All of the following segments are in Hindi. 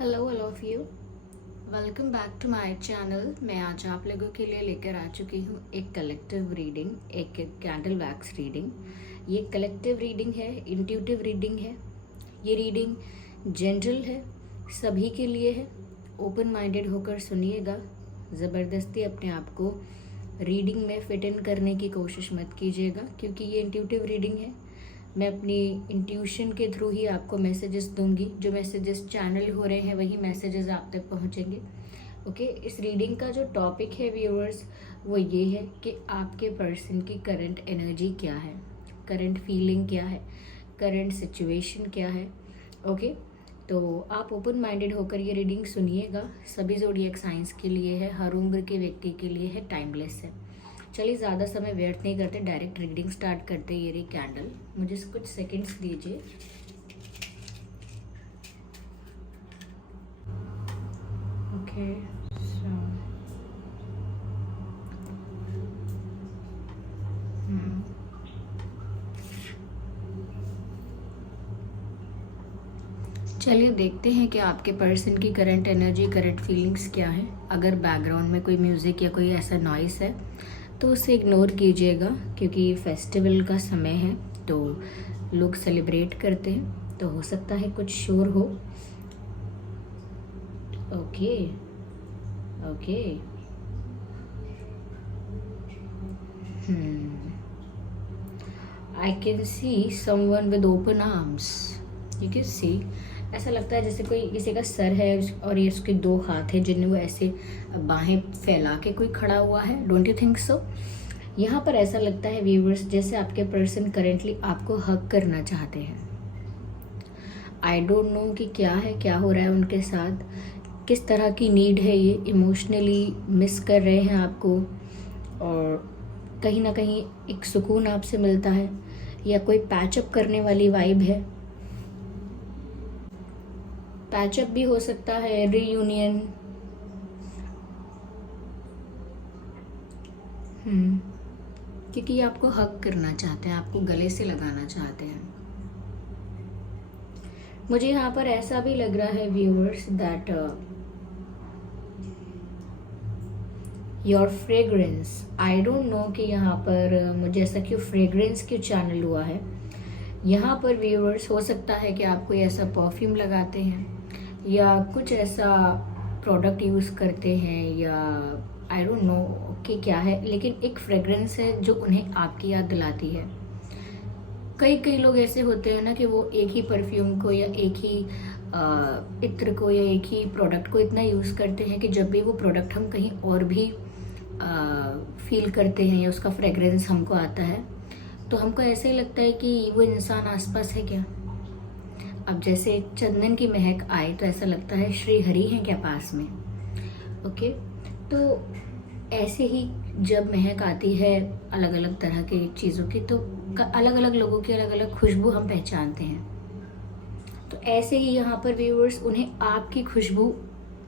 Hello all of you, welcome back to my channel. मैं आज आप लोगों के लिए लेकर आ चुकी हूँ एक कलेक्टिव रीडिंग, एक कैंडल वैक्स रीडिंग। ये कलेक्टिव रीडिंग है, इंट्यूटिव रीडिंग है। ये रीडिंग जनरल है, सभी के लिए है। ओपन माइंडेड होकर सुनिएगा। ज़बरदस्ती अपने आप को रीडिंग में फिट इन करने की कोशिश मत कीजिएगा, क्योंकि ये इंट्यूटिव रीडिंग है। मैं अपनी इंट्यूशन के थ्रू ही आपको मैसेजेस दूंगी। जो मैसेजेस चैनल हो रहे हैं वही मैसेजेस आप तक पहुंचेंगे। ओके, इस रीडिंग का जो टॉपिक है व्यूअर्स, वो ये है कि आपके पर्सन की करंट एनर्जी क्या है, करंट फीलिंग क्या है, करंट सिचुएशन क्या है। ओके, तो आप ओपन माइंडेड होकर ये रीडिंग सुनिएगा। सभी ज़ोडिएक साइंस के लिए है, हर उम्र के व्यक्ति के लिए है, टाइमलेस है। चलिए ज़्यादा समय व्यर्थ नहीं करते, डायरेक्ट रीडिंग स्टार्ट करते। ये रही कैंडल, मुझे कुछ सेकंड्स दीजिए। ओके, सो चलिए देखते हैं कि आपके पर्सन की करंट एनर्जी, करंट फीलिंग्स क्या है। अगर बैकग्राउंड में कोई म्यूज़िक या कोई ऐसा नॉइस है तो उसे इग्नोर कीजिएगा, क्योंकि फेस्टिवल का समय है तो लोग सेलिब्रेट करते हैं, तो हो सकता है कुछ शोर हो। Okay okay, I can see someone with open arms. You can see, ऐसा लगता है जैसे कोई किसी का सर है और ये उसके दो हाथ हैं जिनमें वो ऐसे बाहें फैला के कोई खड़ा हुआ है। Don't you think so? यहाँ पर ऐसा लगता है व्यूवर्स जैसे आपके पर्सन करेंटली आपको हक करना चाहते हैं। आई डोंट नो कि क्या है, क्या हो रहा है उनके साथ, किस तरह की नीड है, ये इमोशनली मिस कर रहे हैं आपको, और कहीं ना कहीं एक सुकून आपसे मिलता है, या कोई पैचअप करने वाली वाइब है। पैचअप भी हो सकता है, रीयूनियन। क्योंकि ये आपको हक करना चाहते हैं, आपको गले से लगाना चाहते हैं। मुझे यहाँ पर ऐसा भी लग रहा है viewers that your fragrance, I don't know कि यहाँ पर मुझे ऐसा क्यों फ्रेग्रेंस क्यों चैनल हुआ है। यहाँ पर व्यूअर्स हो सकता है कि आप कोई ऐसा परफ्यूम लगाते हैं या कुछ ऐसा प्रोडक्ट यूज़ करते हैं, या आई डोंट नो कि क्या है, लेकिन एक फ्रेग्रेंस है जो उन्हें आपकी याद दिलाती है। कई लोग ऐसे होते हैं ना कि वो एक ही परफ्यूम को या एक ही इत्र को या एक ही प्रोडक्ट को इतना यूज़ करते हैं कि जब भी वो प्रोडक्ट हम कहीं और भी फील करते हैं या उसका फ्रेग्रेंस हमको आता है तो हमको ऐसे ही लगता है कि वो इंसान आसपास है क्या। अब जैसे चंदन की महक आए तो ऐसा लगता है श्री हरि हैं क्या पास में। ओके, तो ऐसे ही जब महक आती है अलग अलग तरह के चीज़ों की, तो अलग अलग लोगों की अलग अलग खुशबू हम पहचानते हैं। तो ऐसे ही यहाँ पर व्यूअर्स उन्हें आपकी खुशबू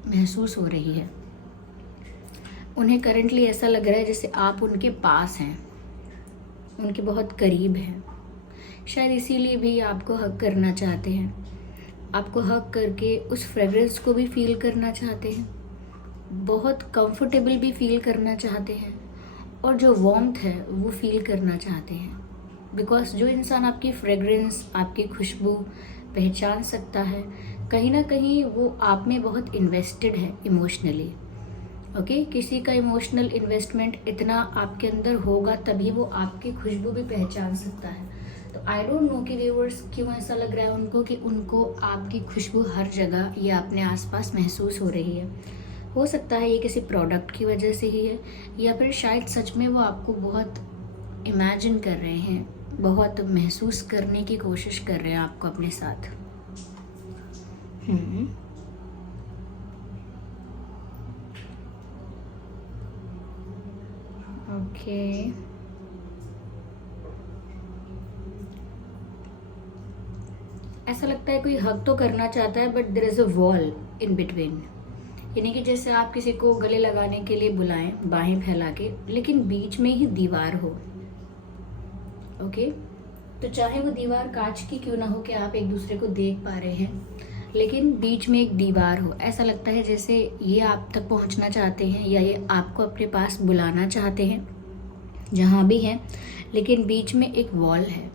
महसूस हो रही है। उन्हें करंटली ऐसा लग रहा है जैसे आप उनके पास हैं, उनके बहुत करीब हैं। शायद इसीलिए भी आपको हक करना चाहते हैं, आपको हक करके उस फ्रेग्रेंस को भी फील करना चाहते हैं, बहुत कंफर्टेबल भी फील करना चाहते हैं, और जो वार्मथ है वो फील करना चाहते हैं। बिकॉज जो इंसान आपकी फ्रेग्रेंस, आपकी खुशबू पहचान सकता है, कहीं ना कहीं वो आप में बहुत इन्वेस्टेड है इमोशनली। ओके, किसी का इमोशनल इन्वेस्टमेंट इतना आपके अंदर होगा तभी वो आपकी खुशबू भी पहचान सकता है। तो आई डोंट नो कि व्यूअर्स क्यों ऐसा लग रहा है उनको कि उनको आपकी खुशबू हर जगह या अपने आसपास महसूस हो रही है। हो सकता है ये किसी प्रोडक्ट की वजह से ही है, या फिर शायद सच में वो आपको बहुत इमेजिन कर रहे हैं, बहुत महसूस करने की कोशिश कर रहे हैं आपको अपने साथ। ओके, ऐसा लगता है कोई हक तो करना चाहता है but there is a wall in between. यानी कि जैसे आप किसी को गले लगाने के लिए बुलाएं बाहें फैला के, लेकिन बीच में ही दीवार हो। ओके, तो चाहे वो दीवार कांच की क्यों ना हो कि आप एक दूसरे को देख पा रहे हैं, लेकिन बीच में एक दीवार हो। ऐसा लगता है जैसे ये आप तक पहुंचना चाहते हैं या ये आपको अपने पास बुलाना चाहते हैं, जहाँ भी हैं, लेकिन बीच में एक वॉल है।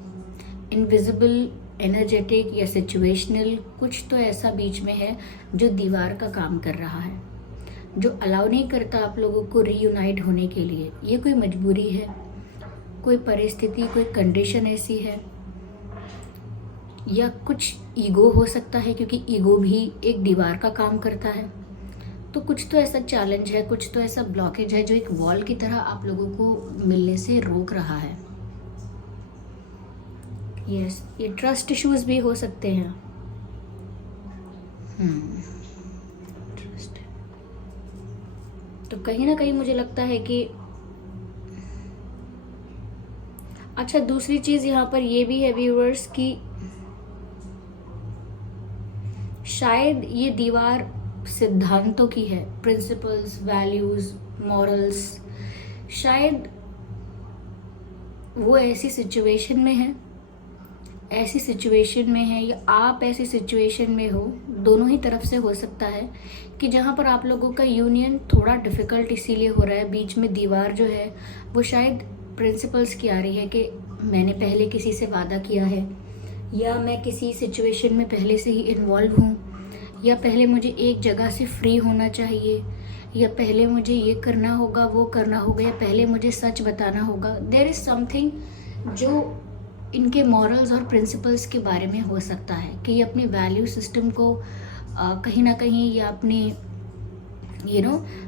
इनविजिबल, एनर्जेटिक या सिचुएशनल कुछ तो ऐसा बीच में है जो दीवार का काम कर रहा है, जो अलाउ नहीं करता आप लोगों को रीयूनाइट होने के लिए। ये कोई मजबूरी है, कोई परिस्थिति, कोई कंडीशन ऐसी है, या कुछ ईगो हो सकता है, क्योंकि ईगो भी एक दीवार का काम करता है। तो कुछ तो ऐसा चैलेंज है, कुछ तो ऐसा ब्लॉकेज है जो एक वॉल की तरह आप लोगों को मिलने से रोक रहा है। यस, ये ट्रस्ट इश्यूज भी हो सकते हैं। ट्रस्ट। तो कहीं ना कहीं मुझे लगता है कि अच्छा, दूसरी चीज यहाँ पर ये भी है व्यूअर्स कि शायद ये दीवार सिद्धांतों की है, प्रिंसिपल्स, वैल्यूज, मॉरल्स। शायद वो ऐसी सिचुएशन में है, या आप ऐसी सिचुएशन में हो, दोनों ही तरफ से हो सकता है कि जहाँ पर आप लोगों का यूनियन थोड़ा डिफिकल्ट इसीलिए हो रहा है। बीच में दीवार जो है वो शायद प्रिंसिपल्स की आ रही है कि मैंने पहले किसी से वादा किया है, या मैं किसी सिचुएशन में पहले से ही इन्वॉल्व हूँ, या पहले मुझे एक जगह से फ्री होना चाहिए, या पहले मुझे ये करना होगा, वो करना होगा, या पहले मुझे सच बताना होगा। देयर इज़ समथिंग जो इनके मॉरल्स और प्रिंसिपल्स के बारे में हो सकता है कि ये अपने वैल्यू सिस्टम को कहीं ना कहीं, या अपने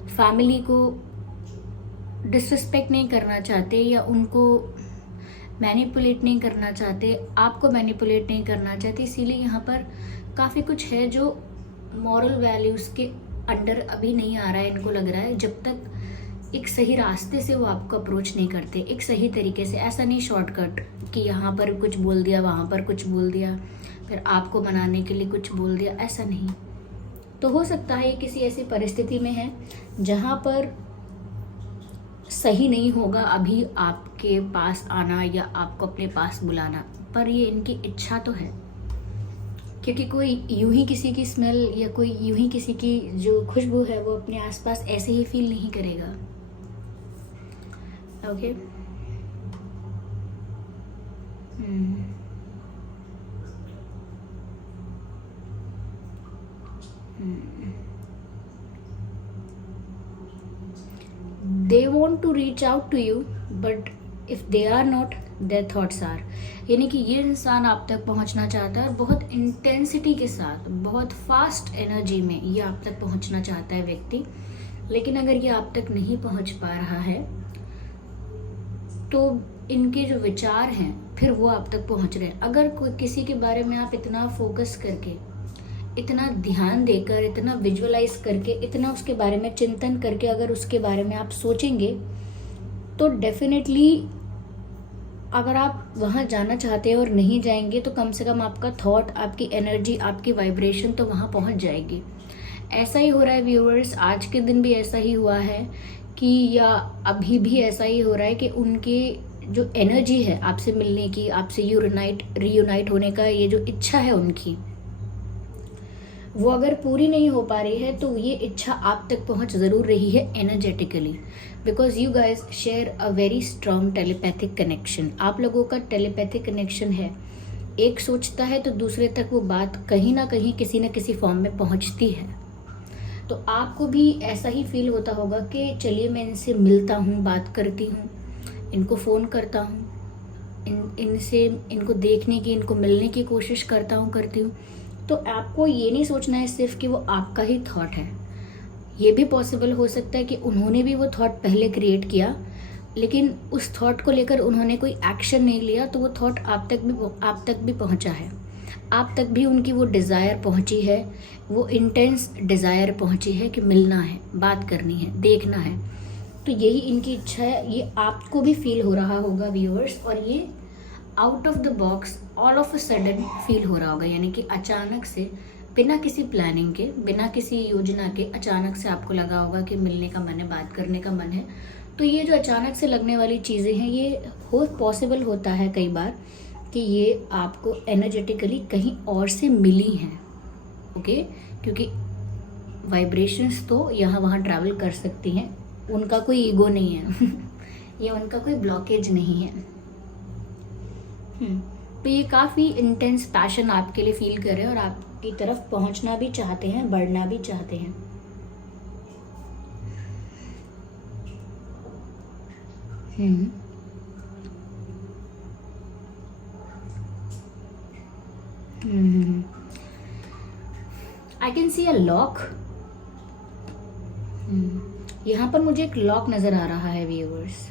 फैमिली को डिसरिस्पेक्ट नहीं करना चाहते, या उनको मैनिपुलेट नहीं करना चाहते, आपको मैनिपुलेट नहीं करना चाहते। इसीलिए यहाँ पर काफ़ी कुछ है जो मॉरल वैल्यूज़ के अंडर अभी नहीं आ रहा है। इनको लग रहा है जब तक एक सही रास्ते से वो आपको अप्रोच नहीं करते, एक सही तरीके से। ऐसा नहीं शॉर्टकट कि यहाँ पर कुछ बोल दिया, वहाँ पर कुछ बोल दिया, फिर आपको मनाने के लिए कुछ बोल दिया, ऐसा नहीं। तो हो सकता है ये किसी ऐसी परिस्थिति में है जहाँ पर सही नहीं होगा अभी आपके पास आना या आपको अपने पास बुलाना, पर ये इनकी इच्छा तो है, क्योंकि कोई यूं ही किसी की स्मेल या कोई यूं ही किसी की जो खुशबू है वो अपने आसपास ऐसे ही फील नहीं करेगा। Okay. They want to reach out to you, but if they are not, their thoughts are। यानी कि ये इंसान आप तक पहुंचना चाहता है, बहुत इंटेंसिटी के साथ, बहुत फास्ट एनर्जी में ये आप तक पहुंचना चाहता है व्यक्ति। लेकिन अगर ये आप तक नहीं पहुंच पा रहा है तो इनके जो विचार हैं फिर वो आप तक पहुंच रहे हैं। अगर कोई किसी के बारे में आप इतना फोकस करके, इतना ध्यान देकर, इतना विजुअलाइज करके, इतना उसके बारे में चिंतन करके अगर उसके बारे में आप सोचेंगे तो डेफिनेटली अगर आप वहाँ जाना चाहते हैं और नहीं जाएंगे तो कम से कम आपका थॉट, आपकी एनर्जी, आपकी वाइब्रेशन तो वहाँ पहुँच जाएगी। ऐसा ही हो रहा है व्यूअर्स, आज के दिन भी ऐसा ही हुआ है कि, या अभी भी ऐसा ही हो रहा है कि उनकी जो एनर्जी है आपसे मिलने की, आपसे रीयूनाइट होने का, ये जो इच्छा है उनकी, वो अगर पूरी नहीं हो पा रही है तो ये इच्छा आप तक पहुंच ज़रूर रही है energetically, because you guys share a very strong telepathic connection. आप लोगों का टेलीपैथिक कनेक्शन है, एक सोचता है तो दूसरे तक वो बात कहीं ना कहीं किसी न किसी फॉर्म में पहुंचती है। तो आपको भी ऐसा ही फील होता होगा कि चलिए मैं इनसे मिलता हूँ, बात करती हूँ, इनको फ़ोन करता हूँ, इनको देखने की, इनको मिलने की कोशिश करती हूँ। तो आपको ये नहीं सोचना है सिर्फ कि वो आपका ही थॉट है। ये भी पॉसिबल हो सकता है कि उन्होंने भी वो थॉट पहले क्रिएट किया, लेकिन उस थॉट को लेकर उन्होंने कोई एक्शन नहीं लिया, तो वो थॉट आप तक भी पहुंचा है, आप तक भी उनकी वो डिज़ायर पहुंची है, वो इंटेंस डिज़ायर पहुंची है कि मिलना है, बात करनी है, देखना है। तो यही इनकी इच्छा है। ये आपको भी फील हो रहा होगा व्यूअर्स, और ये out of the box all of a sudden feel हो रहा होगा, यानी कि अचानक से, बिना किसी प्लानिंग के, बिना किसी योजना के, अचानक से आपको लगा होगा कि मिलने का मन है, बात करने का मन है। तो ये जो अचानक से लगने वाली चीज़ें हैं, ये पॉसिबल होता है कई बार कि ये आपको एनर्जेटिकली कहीं और से मिली हैं। ओके, क्योंकि वाइब्रेशंस तो यहाँ वहाँ ट्रैवल कर सकती हैं, उनका कोई ईगो नहीं है ये उनका कोई ब्लॉकेज नहीं है। तो ये काफ़ी इंटेंस पैशन आपके लिए फील कर रहे हैं और आपकी तरफ पहुंचना भी चाहते हैं, बढ़ना भी चाहते हैं। I can see a lock. यहाँ पर मुझे एक लॉक नजर आ रहा है व्यूअर्स।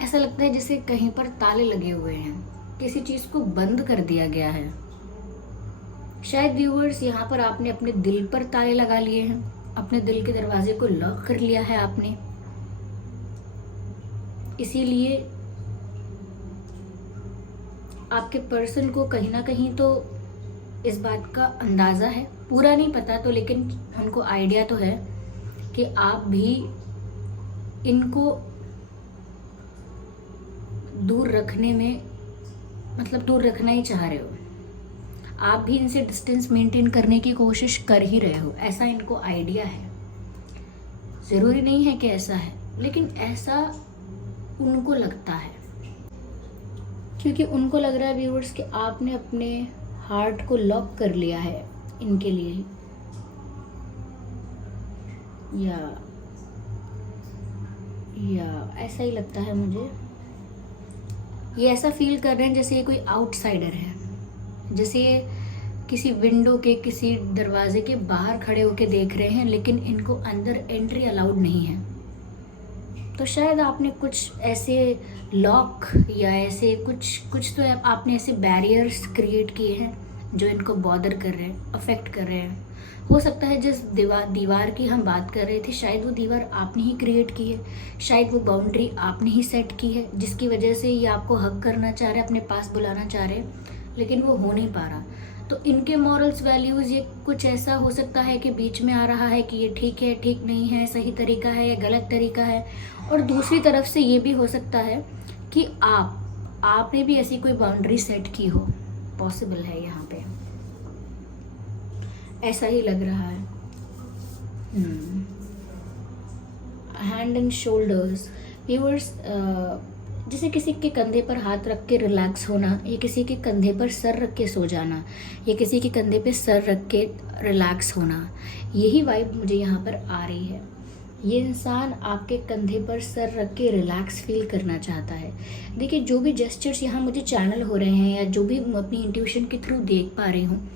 ऐसा लगता है जैसे कहीं पर ताले लगे हुए हैं, किसी चीज को बंद कर दिया गया है। शायद व्यूअर्स यहाँ पर आपने अपने दिल पर ताले लगा लिए हैं, अपने दिल के दरवाजे को लॉक कर लिया है आपने। इसीलिए आपके पर्सन को कहीं ना कहीं तो इस बात का अंदाजा है, पूरा नहीं पता तो, लेकिन उनको आइडिया तो है कि आप भी इनको दूर रखने में, मतलब दूर रखना ही चाह रहे हो। आप भी इनसे डिस्टेंस मेंटेन करने की कोशिश कर ही रहे हो, ऐसा इनको आइडिया है। जरूरी नहीं है कि ऐसा है, लेकिन ऐसा उनको लगता है, क्योंकि उनको लग रहा है व्यूअर्स कि आपने अपने हार्ट को लॉक कर लिया है इनके लिए, या ऐसा ही लगता है मुझे। ये ऐसा फील कर रहे हैं जैसे ये कोई आउटसाइडर है, जैसे ये किसी विंडो के, किसी दरवाजे के बाहर खड़े होके देख रहे हैं, लेकिन इनको अंदर एंट्री अलाउड नहीं है। तो शायद आपने कुछ ऐसे लॉक या ऐसे कुछ तो आपने ऐसे बैरियर्स क्रिएट किए हैं जो इनको बॉदर कर रहे हैं, अफेक्ट कर रहे हैं। हो सकता है जिस दीवार की हम बात कर रहे थे, शायद वो दीवार आपने ही क्रिएट की है, शायद वो बाउंड्री आपने ही सेट की है, जिसकी वजह से ये आपको हक करना चाह रहे हैं, अपने पास बुलाना चाह रहे हैं, लेकिन वो हो नहीं पा रहा। तो इनके मॉरल्स वैल्यूज़ ये कुछ ऐसा हो सकता है कि बीच में आ रहा है कि ये ठीक है, ठीक नहीं है, सही तरीका है या गलत तरीका है। और दूसरी तरफ से ये भी हो सकता है कि आपने भी ऐसी कोई बाउंड्री सेट की हो, पॉसिबल है यहाँ पे, ऐसा ही लग रहा है। हैंड एंड शोल्डर्स व्यूअर्स, जैसे किसी के कंधे पर हाथ रख के रिलैक्स होना, या किसी के कंधे पर सर रख के सो जाना, या किसी के कंधे पे सर रख के रिलैक्स होना, यही वाइब मुझे यहाँ पर आ रही है। ये इंसान आपके कंधे पर सर रख के रिलैक्स फील करना चाहता है। देखिए, जो भी जेस्चर्स यहाँ मुझे चैनल हो रहे हैं या जो भी मैं अपनी इंट्यूशन के थ्रू देख पा रही हूँ,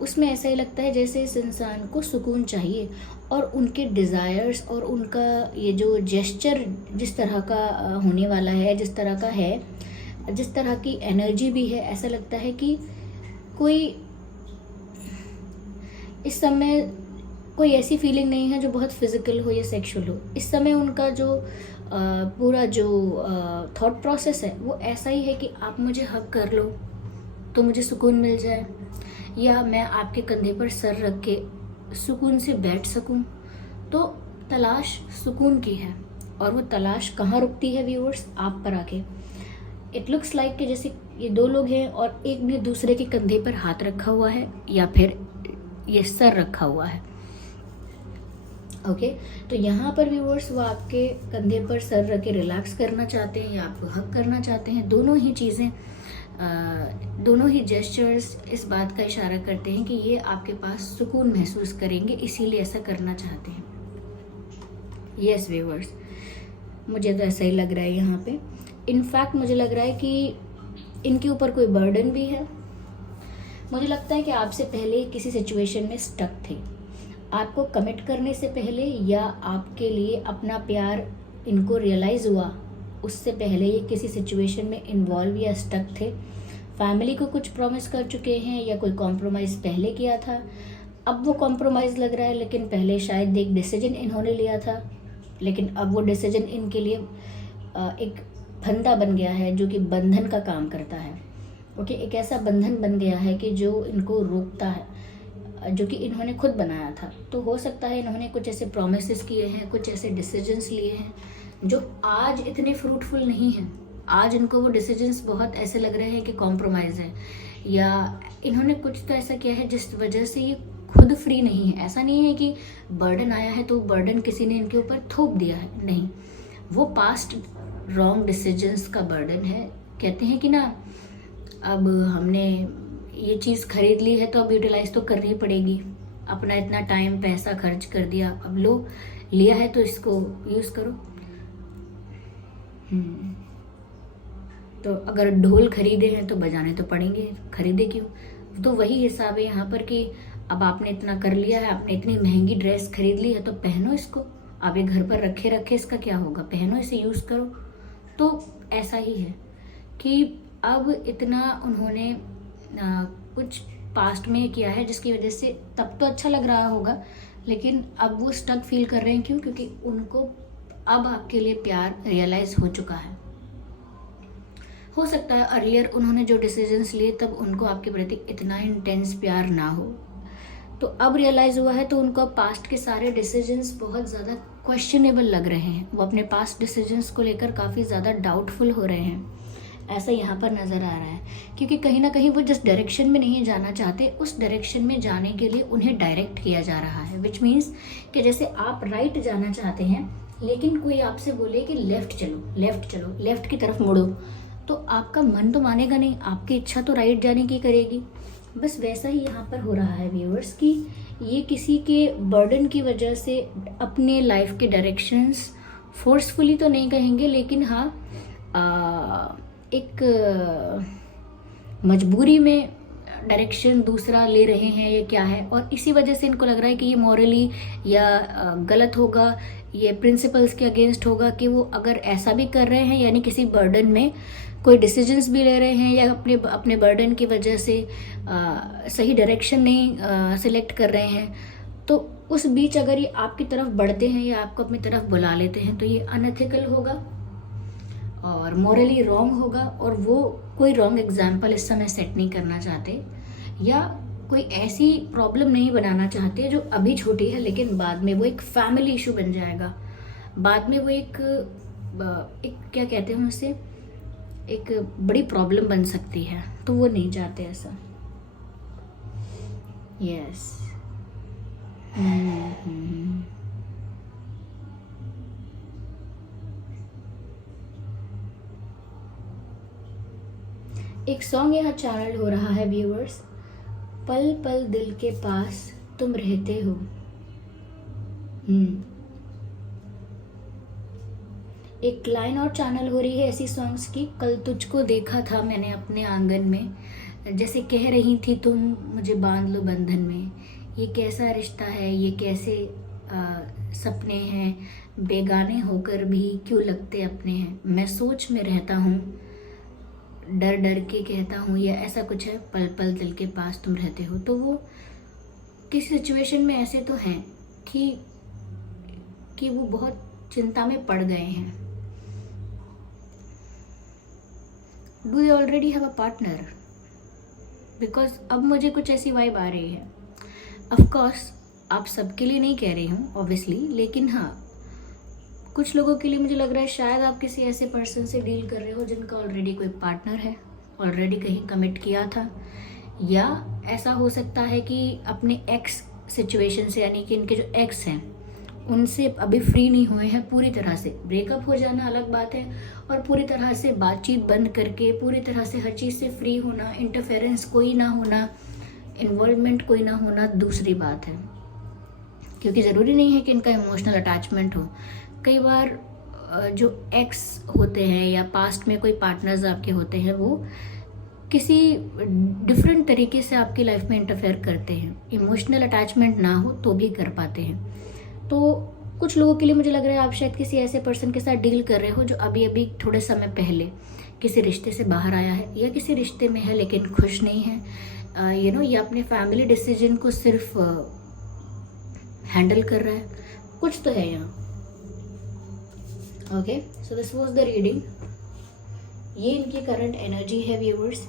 उसमें ऐसा ही लगता है जैसे इस इंसान को सुकून चाहिए, और उनके डिज़ायर्स और उनका ये जो जेस्चर जिस तरह का होने वाला है, जिस तरह का है, जिस तरह की एनर्जी भी है, ऐसा लगता है कि कोई इस समय कोई ऐसी फीलिंग नहीं है जो बहुत फिजिकल हो या सेक्सुअल हो। इस समय उनका जो पूरा जो थॉट प्रोसेस है वो ऐसा ही है कि आप मुझे हक कर लो तो मुझे सुकून मिल जाए, या मैं आपके कंधे पर सर रख के सुकून से बैठ सकूं। तो तलाश सुकून की है, और वो तलाश कहाँ रुकती है व्यूअर्स? आप पर आके। इट लुक्स लाइक कि जैसे ये दो लोग हैं और एक ने दूसरे के कंधे पर हाथ रखा हुआ है या फिर ये सर रखा हुआ है। ओके, तो यहाँ पर व्यूअर्स वो आपके कंधे पर सर रख के रिलैक्स करना चाहते हैं या आपको हक करना चाहते हैं। दोनों ही चीज़ें, दोनों ही जेस्चर्स इस बात का इशारा करते हैं कि ये आपके पास सुकून महसूस करेंगे, इसीलिए ऐसा करना चाहते हैं। यस व्यूअर्स, मुझे तो ऐसा ही लग रहा है यहाँ पे। इनफैक्ट मुझे लग रहा है कि इनके ऊपर कोई बर्डन भी है। मुझे लगता है कि आपसे पहले किसी सिचुएशन में स्टक थे, आपको कमिट करने से पहले या आपके लिए अपना प्यार इनको रियलाइज़ हुआ उससे पहले ये किसी सिचुएशन में इन्वॉल्व या स्टक थे। फैमिली को कुछ प्रॉमिस कर चुके हैं या कोई कॉम्प्रोमाइज़ पहले किया था, अब वो कॉम्प्रोमाइज़ लग रहा है, लेकिन पहले शायद एक डिसीजन इन्होंने लिया था, लेकिन अब वो डिसीजन इनके लिए एक फंदा बन गया है जो कि बंधन का काम करता है। ओके, एक ऐसा बंधन बन गया है कि जो इनको रोकता है, जो कि इन्होंने खुद बनाया था। तो हो सकता है इन्होंने कुछ ऐसे प्रोमिसेस किए हैं, कुछ ऐसे डिसीजंस लिए हैं जो आज इतने फ्रूटफुल नहीं हैं। आज इनको वो डिसीजंस बहुत ऐसे लग रहे हैं कि कॉम्प्रोमाइज़ है, या इन्होंने कुछ तो ऐसा किया है जिस वजह से ये खुद फ्री नहीं है। ऐसा नहीं है कि बर्डन आया है तो बर्डन किसी ने इनके ऊपर थोप दिया है, नहीं, वो पास्ट रॉन्ग डिसीजंस का बर्डन है। कहते हैं कि ना, अब हमने ये चीज़ खरीद ली है तो अब यूटिलाइज तो करनी पड़ेगी, अपना इतना टाइम पैसा खर्च कर दिया, अब लो लिया है तो इसको यूज़ करो। तो अगर ढोल खरीदे हैं तो बजाने तो पड़ेंगे, खरीदे क्यों? तो वही हिसाब है यहाँ पर कि अब आपने इतना कर लिया है, आपने इतनी महंगी ड्रेस खरीद ली है तो पहनो इसको। आप ये घर पर रखे रखे इसका क्या होगा, पहनो इसे, यूज़ करो। तो ऐसा ही है कि अब इतना उन्होंने कुछ पास्ट में किया है जिसकी वजह से तब तो अच्छा लग रहा होगा, लेकिन अब वो स्टक फील कर रहे हैं। क्यों? क्योंकि उनको अब आपके लिए प्यार रियलाइज़ हो चुका है। हो सकता है अर्लियर उन्होंने जो डिसीजंस लिए तब उनको आपके प्रति इतना इंटेंस प्यार ना हो, तो अब रियलाइज़ हुआ है तो उनको पास्ट के सारे डिसीजंस बहुत ज़्यादा क्वेश्चनेबल लग रहे हैं। वो अपने पास्ट डिसीजंस को लेकर काफ़ी ज़्यादा डाउटफुल हो रहे हैं, ऐसा यहाँ पर नज़र आ रहा है। क्योंकि कहीं ना कहीं वो जिस डायरेक्शन में नहीं जाना चाहते उस डायरेक्शन में जाने के लिए उन्हें डायरेक्ट किया जा रहा है। विच मीन्स कि जैसे आप राइट जाना चाहते हैं लेकिन कोई आपसे बोले कि लेफ़्ट चलो, लेफ़्ट चलो, लेफ़्ट की तरफ मुड़ो, तो आपका मन तो मानेगा नहीं, आपकी इच्छा तो राइट जाने की करेगी। बस वैसा ही यहाँ पर हो रहा है व्यूअर्स कि ये किसी के बर्डन की वजह से अपने लाइफ के डायरेक्शंस फोर्सफुली तो नहीं कहेंगे, लेकिन हाँ एक मजबूरी में डायरेक्शन दूसरा ले रहे हैं, ये क्या है। और इसी वजह से इनको लग रहा है कि ये मॉरली या गलत होगा, ये प्रिंसिपल्स के अगेंस्ट होगा कि वो अगर ऐसा भी कर रहे हैं, यानी किसी बर्डन में कोई डिसीजंस भी ले रहे हैं या अपने बर्डन की वजह से सही डायरेक्शन नहीं सिलेक्ट कर रहे हैं, तो उस बीच अगर ये आपकी तरफ बढ़ते हैं या आपको अपनी तरफ बुला लेते हैं तो ये अनएथिकल होगा और मॉरली रॉन्ग होगा। और वो कोई रॉन्ग एग्जाम्पल इस समय सेट नहीं करना चाहते या कोई ऐसी प्रॉब्लम नहीं बनाना चाहते जो अभी छोटी है लेकिन बाद में वो एक फैमिली इशू बन जाएगा, बाद में वो एक क्या कहते हैं उसे, एक बड़ी प्रॉब्लम बन सकती है। तो वो नहीं चाहते ऐसा। यस एक सॉन्ग यहाँ चैनल हो रहा है व्यूअर्स, पल पल दिल के पास तुम रहते हो। एक लाइन और चैनल हो रही है ऐसी सॉन्ग्स की, कल तुझको देखा था मैंने अपने आंगन में, जैसे कह रही थी तुम मुझे बांध लो बंधन में, ये कैसा रिश्ता है, ये कैसे सपने हैं, बेगाने होकर भी क्यों लगते अपने हैं, मैं सोच में रहता हूँ डर डर के कहता हूँ, या ऐसा कुछ है, पल पल दिल के पास तुम रहते हो। तो वो किसी सिचुएशन में ऐसे तो हैं कि वो बहुत चिंता में पड़ गए हैं। Do you already have a partner? Because अब मुझे कुछ ऐसी वाइब आ रही है। ऑफकोर्स आप सबके लिए नहीं कह रही हूँ ऑब्वियसली, लेकिन हाँ कुछ लोगों के लिए मुझे लग रहा है शायद आप किसी ऐसे पर्सन से डील कर रहे हो जिनका ऑलरेडी कोई पार्टनर है, ऑलरेडी कहीं कमिट किया था, या ऐसा हो सकता है कि अपने एक्स सिचुएशन से, यानी कि इनके जो एक्स हैं उनसे अभी फ्री नहीं हुए हैं पूरी तरह से। ब्रेकअप हो जाना अलग बात है, और पूरी तरह से बातचीत बंद करके पूरी तरह से हर चीज़ से फ्री होना, इंटरफेरेंस कोई ना होना, इन्वॉल्वमेंट कोई ना होना दूसरी बात है। क्योंकि ज़रूरी नहीं है कि इनका इमोशनल अटैचमेंट हो। कई बार जो एक्स होते हैं या पास्ट में कोई पार्टनर्स आपके होते हैं, वो किसी डिफरेंट तरीके से आपकी लाइफ में इंटरफेयर करते हैं। इमोशनल अटैचमेंट ना हो तो भी कर पाते हैं। तो कुछ लोगों के लिए मुझे लग रहा है आप शायद किसी ऐसे पर्सन के साथ डील कर रहे हो जो अभी अभी थोड़े समय पहले किसी रिश्ते से बाहर आया है, या किसी रिश्ते में है लेकिन खुश नहीं है, या अपने फैमिली डिसीजन को सिर्फ हैंडल कर रहा है, कुछ तो है यहाँ। Okay, so this was the reading. ये इनकी करंट एनर्जी है व्यूअर्स।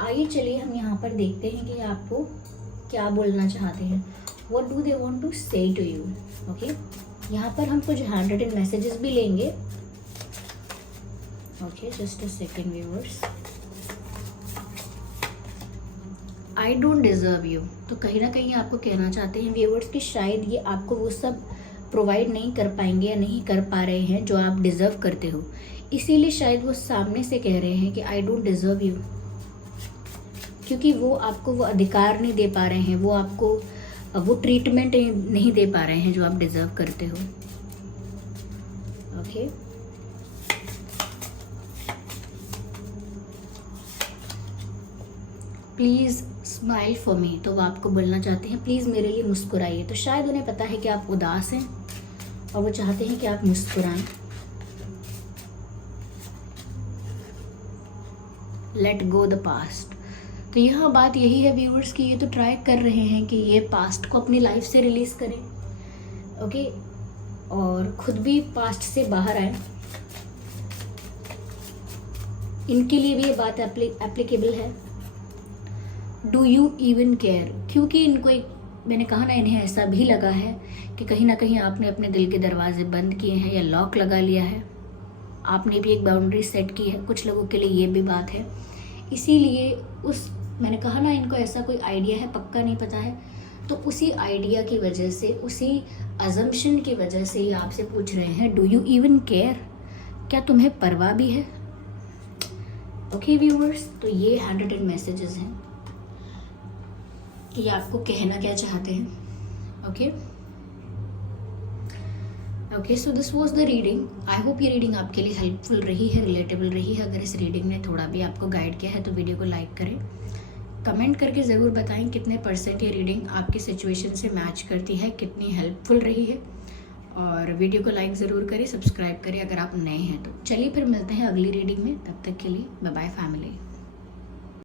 आइए चलिए हम यहाँ पर देखते हैं कि आपको क्या बोलना चाहते हैं, what do they want to say to you. Okay, यहाँ पर हम कुछ हैंड रिटन मैसेजेस भी लेंगे। Okay, just a second viewers. I don't deserve you, तो कहीं ना कहीं आपको कहना चाहते हैं व्यूअर्स कि शायद ये आपको वो सब प्रोवाइड नहीं कर पाएंगे या नहीं कर पा रहे हैं जो आप डिज़र्व करते हो, इसीलिए शायद वो सामने से कह रहे हैं कि आई डोंट डिज़र्व यू, क्योंकि वो आपको वो अधिकार नहीं दे पा रहे हैं, वो आपको वो ट्रीटमेंट नहीं दे पा रहे हैं जो आप डिज़र्व करते हो। Okay, please smile for me, तो वो आपको बोलना चाहते हैं प्लीज़ मेरे लिए मुस्कुराइए। तो शायद उन्हें पता है कि आप उदास हैं और वो चाहते हैं कि आप मुस्कुराएं। लेट गो द पास्ट, तो यहाँ बात यही है व्यूअर्स कि ये तो ट्राई कर रहे हैं कि ये पास्ट को अपनी लाइफ से रिलीज करें, ओके, और खुद भी पास्ट से बाहर आए। इनके लिए भी ये बात एप्लीकेबल है। डू यू इवन केयर, क्योंकि इनको एक, मैंने कहा ना, इन्हें ऐसा भी लगा है कि कहीं ना कहीं आपने अपने दिल के दरवाजे बंद किए हैं या लॉक लगा लिया है, आपने भी एक बाउंड्री सेट की है। कुछ लोगों के लिए ये भी बात है, इसीलिए उस, मैंने कहा ना, इनको ऐसा कोई आइडिया है, पक्का नहीं पता है, तो उसी आइडिया की वजह से, उसी अजम्पशन की वजह से ये आपसे पूछ रहे हैं डू यू इवन केयर, क्या तुम्हें परवाह भी है। ओके व्यूअर्स, तो ये हैंड रिटन मैसेजेस हैं कि ये आपको कहना क्या चाहते हैं। Okay okay, so this was the reading. I hope ये रीडिंग आपके लिए हेल्पफुल रही है, रिलेटेबल रही है। अगर इस रीडिंग ने थोड़ा भी आपको गाइड किया है तो वीडियो को लाइक करें, कमेंट करके ज़रूर बताएं कितने % ये रीडिंग आपकी सिचुएशन से मैच करती है, कितनी हेल्पफुल रही है, और वीडियो को लाइक ज़रूर करें, सब्सक्राइब करें अगर आप नए हैं तो। चलिए फिर मिलते हैं अगली रीडिंग में, तब तक के लिए बाय बाय फैमिली।